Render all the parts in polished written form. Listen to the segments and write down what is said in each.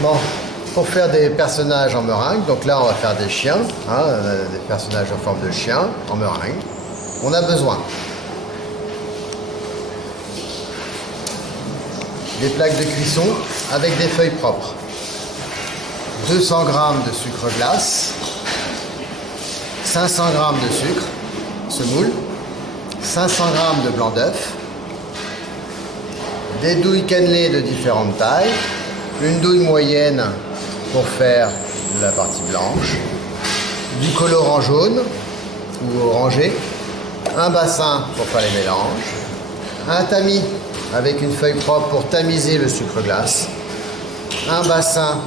Bon, pour faire des personnages en meringue, donc là on va faire des chiens, des personnages en forme de chien en meringue. On a besoin des plaques de cuisson avec des feuilles propres, 200 g de sucre glace, 500 g de sucre, semoule, 500 g de blanc d'œuf, des douilles cannelées de différentes tailles, une douille moyenne pour faire la partie blanche, du colorant jaune ou orangé, un bassin pour faire les mélanges, un tamis avec une feuille propre pour tamiser le sucre glace, un bassin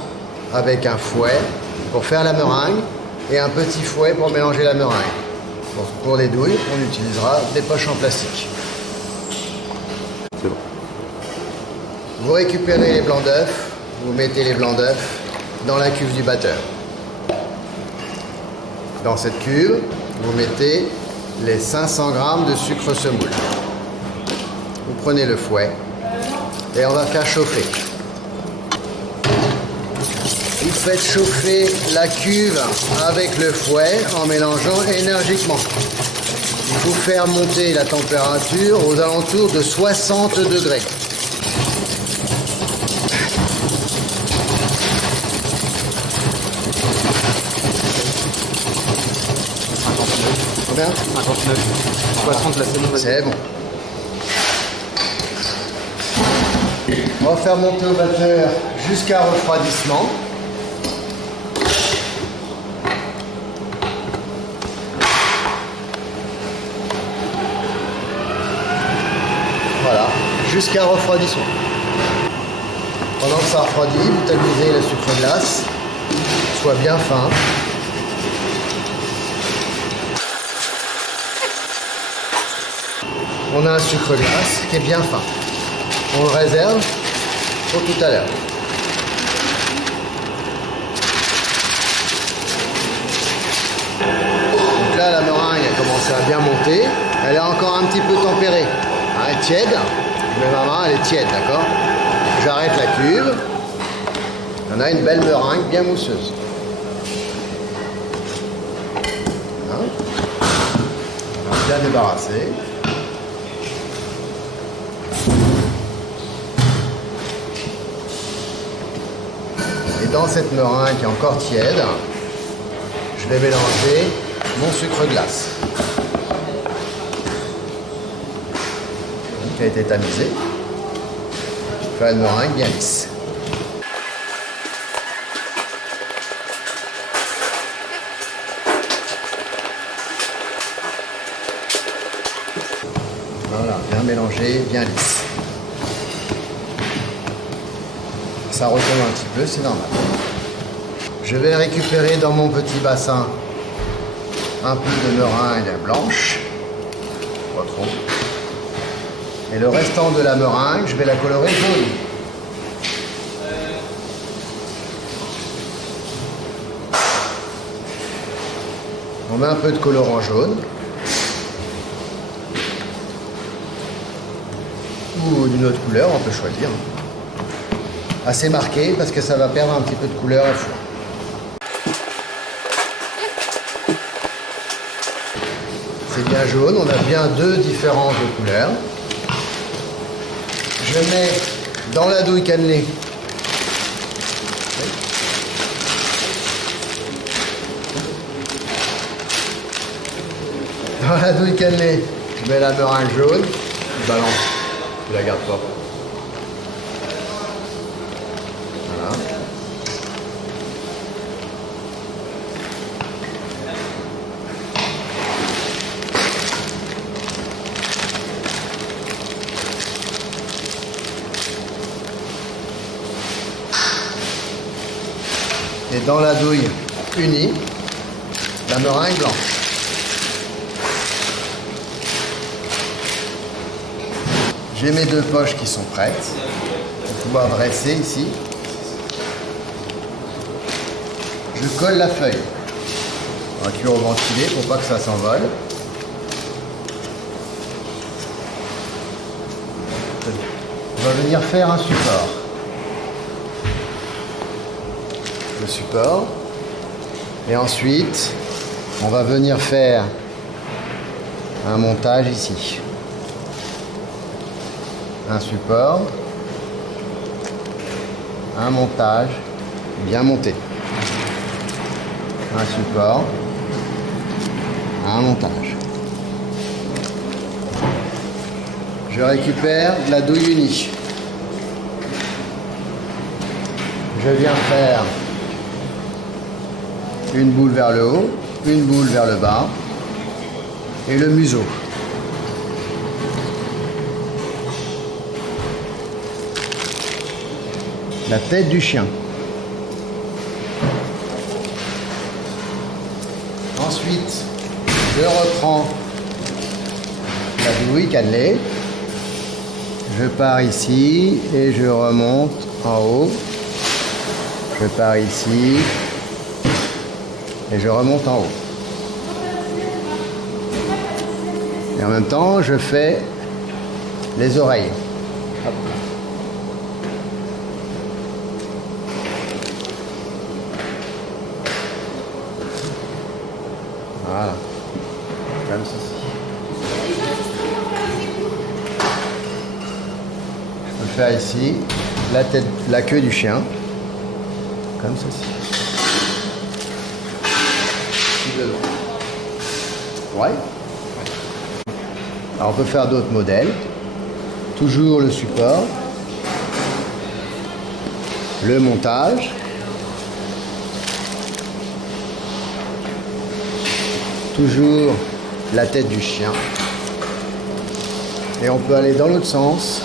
avec un fouet pour faire la meringue et un petit fouet pour mélanger la meringue. Pour les douilles, on utilisera des poches en plastique. C'est bon. Vous récupérez les blancs d'œufs, vous mettez les blancs d'œufs dans la cuve du batteur. Dans cette cuve, vous mettez les 500 g de sucre semoule. Vous prenez le fouet et on va faire chauffer. Vous faites chauffer la cuve avec le fouet en mélangeant énergiquement. Il faut faire monter la température aux alentours de 60 degrés. Combien ? 59. 60 la semoule. C'est bon. On va faire monter au batteur jusqu'à refroidissement. Voilà, jusqu'à refroidissement. Pendant que ça refroidit, vous tamisez le sucre glace, soit bien fin. On a un sucre glace qui est bien fin. On le réserve pour tout à l'heure. Donc là, la meringue a commencé à bien monter. Elle est encore un petit peu tempérée. Elle est tiède. Je mets ma main, elle est tiède, d'accord? J'arrête la cuve. On a une belle meringue bien mousseuse. Voilà. On va bien débarrasser. Et dans cette meringue qui est encore tiède, je vais mélanger mon sucre glace qui a été tamisé pour faire une meringue bien lisse. Voilà, bien mélangé, bien lisse. Ça retombe un petit peu, c'est normal. Je vais récupérer dans mon petit bassin un peu de meringue blanche, pas trop. Et le restant de la meringue, je vais la colorer jaune. On met un peu de colorant jaune. Ou d'une autre couleur, on peut choisir. Assez marqué parce que ça va perdre un petit peu de couleur au four. C'est bien jaune, on a bien deux différences de couleurs. Je mets dans la douille cannelée je mets la meringue jaune, je balance, je la garde pas. Voilà. Et dans la douille unie, la meringue blanche. J'ai mes deux poches qui sont prêtes pour pouvoir dresser ici. Je colle la feuille. On va cuire au ventilé pour pas que ça s'envole. On va venir faire un support. le support. Et ensuite, on va venir faire un montage ici. Un support, un montage bien monté. Un support, un montage. Je récupère de la douille unie. Je viens faire une boule vers le haut, une boule vers le bas et le museau. La tête du chien. Ensuite, je reprends la douille cannelée. Je pars ici et je remonte en haut. Je pars ici et je remonte en haut. Et en même temps, je fais les oreilles. Hop. Voilà, comme ceci. Je peux faire ici la tête, la queue du chien, comme ceci. Ouais. Alors on peut faire d'autres modèles. Toujours le support, le montage, toujours la tête du chien. Et on peut aller dans l'autre sens.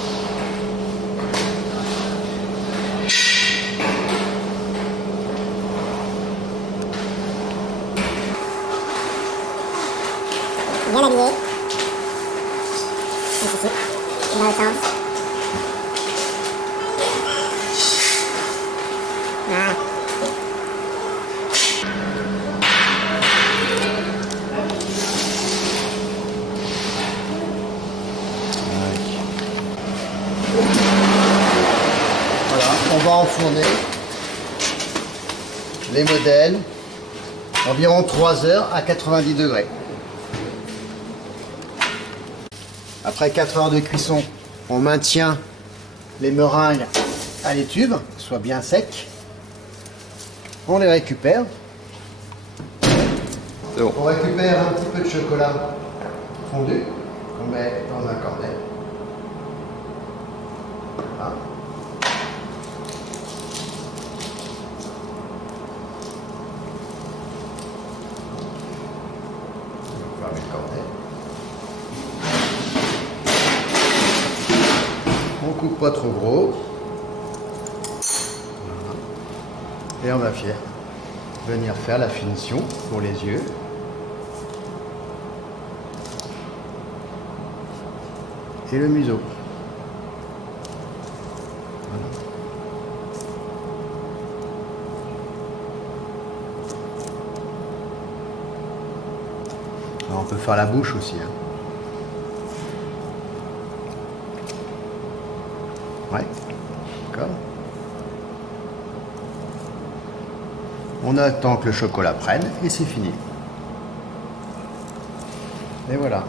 Bien habillé. Comme ceci. Et dans le sens. Voilà. Voilà, on va enfourner les modèles environ 3 heures à 90 degrés. Après 4 heures de cuisson, on maintient les meringues à l'étube, soient bien secs. On les récupère. C'est bon. On récupère un petit peu de chocolat fondu qu'on met dans un cornet. Voilà. On va fermer le cornet. On coupe pas trop gros. Voilà. Et on va venir faire la finition pour les yeux. Et le museau. Voilà. Alors on peut faire la bouche aussi. Hein. Ouais, d'accord. On attend que le chocolat prenne et c'est fini. Et voilà.